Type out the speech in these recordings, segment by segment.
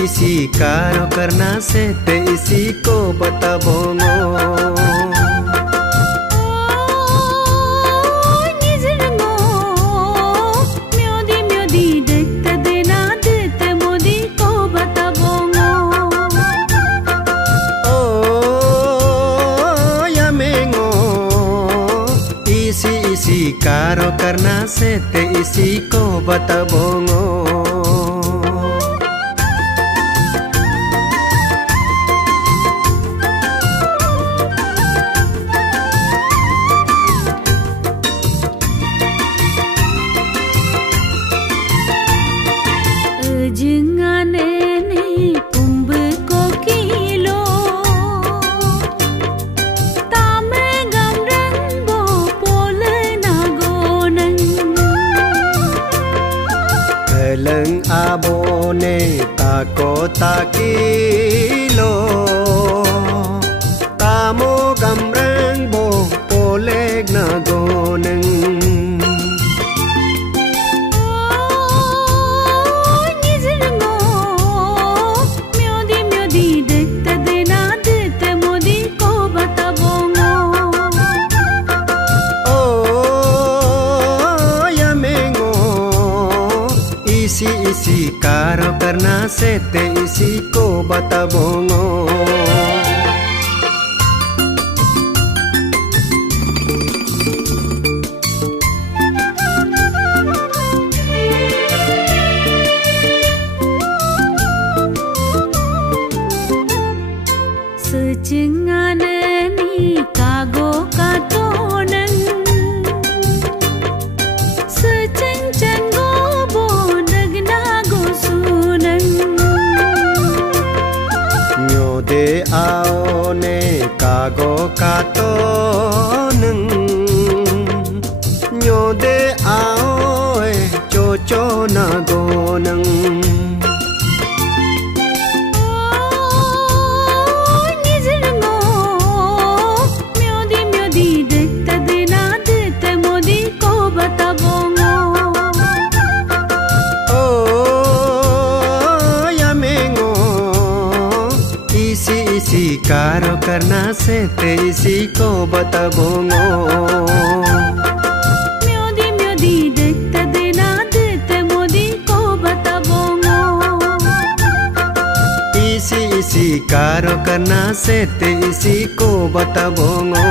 इसी कारो करना से ते इसी को बता बोंगो इसी कारो करना से ते इसी को बता bongo Leng abone tako takilo tamo gamrang bo poleg na goneng इसी कारो करना से ते इसी को बता bongo Secenganani kago katonan Secencan gobo dagna go sunan Nyode aone kago katonan Nyode aoe chocho na gonang इसी कारो करना से ते इसी को बता बोंगो म्योदी म्योदी देखता देना देते मोदी को बता बोंगो इसी कारो करना से ते इसी को बता बोंगो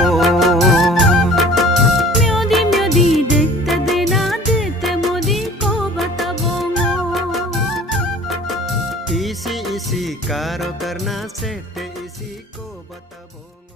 म्योदी म्योदी देखता देना देते मोदी को बता बोंगो इसी कारो करना से ते इसी को बता बोंगो।